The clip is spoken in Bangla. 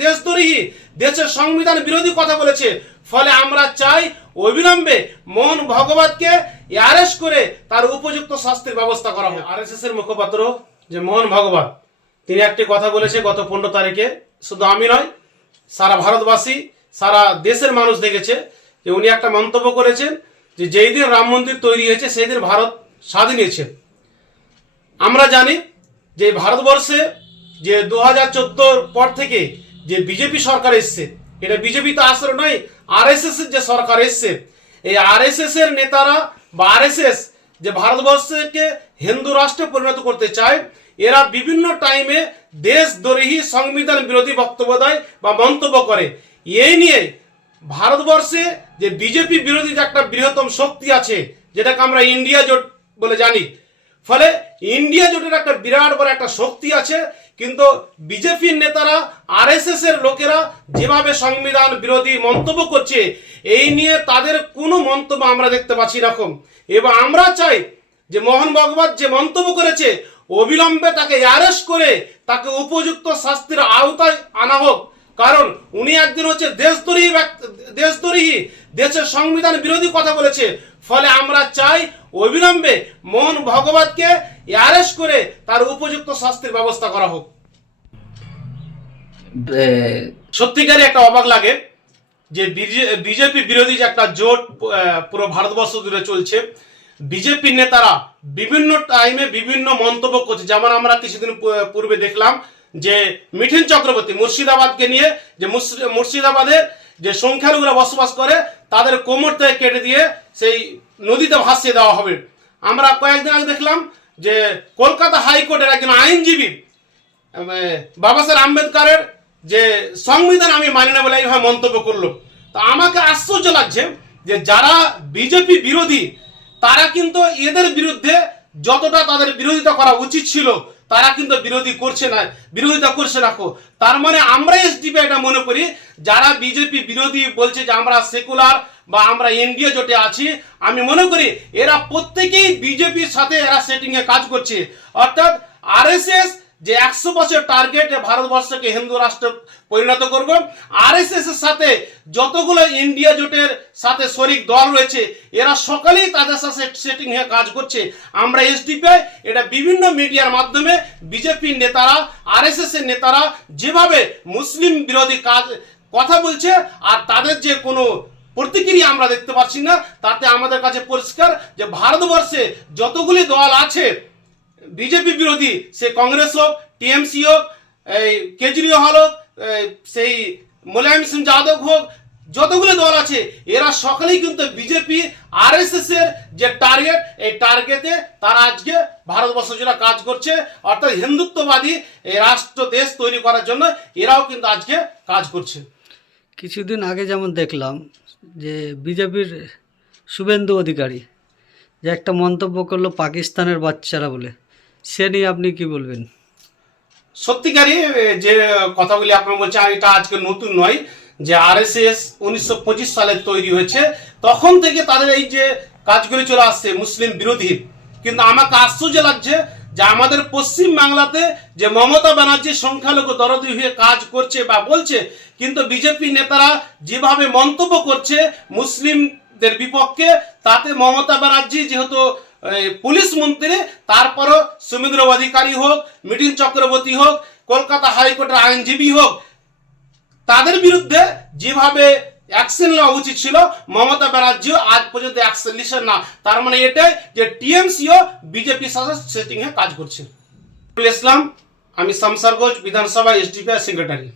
দেশদ্রোহী, দেশের সংবিধান বিরোধী কথা বলেছে। ফলে আমরা চাই অবিলম্বে মোহন ভাগবতকে অ্যারেস্ট করে তার উপযুক্ত শাস্তির ব্যবস্থা করা হোক। আরএসএস এর মুখপাত্র যে মোহন ভাগবত, তিনি একটি কথা বলেছে গত 15 তারিখে, শুধু আমি নয় সারা ভারতবাসী, সারা দেশের মানুষ দেখেছে যে উনি একটা মন্তব্য করেছেন যে যেই দিন রাম মন্দির তৈরি হয়েছে সেই দিন ভারত স্বাধীন হয়েছে। আমরা জানি যে ভারতবর্ষে যে 2014 পর থেকে যে বিজেপি সরকার এসছে, এটা বিজেপি তো আসলে নয়, আরএসএস এর যে সরকার এসছে, এই আরএসএস এর নেতারা বা আরএসএস যে ভারতবর্ষকে হিন্দু রাষ্ট্রে পরিণত করতে চায়, এরা বিভিন্ন টাইমে দেশদ্রোহী, সংবিধান বিরোধী বক্তব্য দেয় বা মন্তব্য করে। এই নিয়ে ভারতবর্ষে যে বিজেপি বিরোধী যে একটা বৃহত্তম শক্তি আছে, যেটাকে আমরা ইন্ডিয়া জোট বলে জানি, ফলে ইন্ডিয়া জোটের একটা বিরাট বড় একটা শক্তি আছে। কিন্তু বিজেপির নেতারা, আরএসএস এর লোকেরা যেভাবে সংবিধান বিরোধী মন্তব্য করছে, এই নিয়ে তাদের কোনো মন্তব্য আমরা দেখতে পাচ্ছি এরকম। এবং আমরা চাই যে মোহন ভাগবত যে মন্তব্য করেছে, অবিলম্বে তাকে অ্যারেস্ট করে তাকে উপযুক্ত শাস্তির আওতায় আনা হোক। কারণ উনি একদিন হচ্ছে দেশদ্রোহী, দেশের সংবিধান বিরোধী কথা বলেছে। ফলে আমরা চাই অবিলম্বে মোহন ভাগবতকে অ্যারেস্ট করে তার উপযুক্ত শাস্তির ব্যবস্থা করা হোক। সত্যিকারই একটা অবাক লাগে যে বিজেপি বিরোধী যে একটা জোট পুরো ভারতবর্ষ জুড়ে চলছে, বিজেপি নেতারা বিভিন্ন টাইমে বিভিন্ন মন্তব্য করছে। যেমন আমরা কিছুদিন পূর্বে দেখলাম যে মিঠুন চক্রবর্তী মুর্শিদাবাদকে নিয়ে, যে মুর্শিদাবাদের যে সংখ্যালঘুরা বসবাস করে তাদের কোমর থেকে কেটে দিয়ে সেই নদীতে ভাসিয়ে দেওয়া হবে। আমরা কয়েকদিন আগে দেখলাম যে কলকাতা হাইকোর্টের একজন আইনজীবী বাবা সাহেব আম্বেদকরের যে সংবিধান আমি মানি না বলে এইভাবে মন্তব্য করলো। তো আমাকে আশ্চর্য লাগছে যে যারা বিজেপি বিরোধী, তারা কিন্তু এদের বিরুদ্ধে যতটা তাদের বিরোধিতা করা উচিত ছিল, তারা কিন্তু বিরোধিতা করছে না। তার মানে আমরা এসডিপি এটা মনে করি, যারা বিজেপি বিরোধী বলছে যে আমরা সেকুলার বা আমরা ইন্ডিয়া জোটে আছি, আমি মনে করি এরা প্রত্যেকেই বিজেপির সাথে এরা সেটিং এ কাজ করছে। অর্থাৎ আরএসএস যে 100 বছর টার্গেট ভারতবর্ষকে হিন্দু রাষ্ট্র পরিণত করব, আরএসএস এর সাথে যতগুলো ইন্ডিয়া জোটের সাথে শরিক দল রয়েছে, এরা সকলেই তাদের সাথে সেটিং হয়ে কাজ করছে। আমরা এসডিপি এটা বিভিন্ন মিডিয়ার মাধ্যমে বিজেপির নেতারা, আরএসএস এর নেতারা যেভাবে মুসলিম বিরোধী কথা বলছে, আর তাদের যে কোনো প্রতিক্রিয়া আমরা দেখতে পাচ্ছি না, তাতে আমাদের কাছে পরিষ্কার যে ভারতবর্ষে যতগুলি দল আছে বিজেপি বিরোধী, সে কংগ্রেস হোক, টিএমসি হোক, এই কেজরিওয়াল হোক, সেই মুলায়ম সিং যাদব হোক, যতগুলো দল আছে, এরা সকলেই কিন্তু বিজেপি আরএসএস এর যে টার্গেট, এই টার্গেটে তারা আজকে ভারতবর্ষ জুড়ে কাজ করছে। অর্থাৎ হিন্দুত্ববাদী এই রাষ্ট্র দেশ তৈরি করার জন্য এরাও কিন্তু আজকে কাজ করছে। কিছুদিন আগে যেমন দেখলাম যে বিজেপির শুভেন্দু অধিকারী যে একটা মন্তব্য করলো পাকিস্তানের বাচ্চারা বলে, সে নিয়ে আপনি কি বলবেন? সত্যিকারই যে কথাগুলি আপনার বলছেন, এটা আজকে নতুন নয়, যে আরএসএস 1925 সালে তৈরি হয়েছে, তখন থেকে তাদের এই যে কাজগুলি চলে আসছে মুসলিম বিরোধী। কিন্তু আমাকে আশ্চর্য লাগছে যে আমাদের পশ্চিম বাংলাতে যে মমতা ব্যানার্জি সংখ্যালঘু দরদি হয়ে কাজ করছে বা বলছে, কিন্তু বিজেপি নেতারা যেভাবে মন্তব্য করছে মুসলিমদের বিপক্ষে, তাতে মমতা ব্যানার্জি যেহেতু পুলিশ মন্ত্রী, তারপরও সুমিন্দ্র অধিকারী হোক, মিঠুন চক্রবর্তী হোক, কলকাতা হাইকোর্টের আইনজীবী হোক, তাদের বিরুদ্ধে যেভাবে অ্যাকশন নেওয়া উচিত ছিল, মমতা ব্যানার্জিও আজ পর্যন্ত অ্যাকশন নিচ্ছেন না। তার মানে এটাই যে টিএমসিও বিজেপির সাথে সেটিং এ কাজ করছে। ইসলাম, আমি শামসারগঞ্জ বিধানসভা এসডিপি সেক্রেটারি।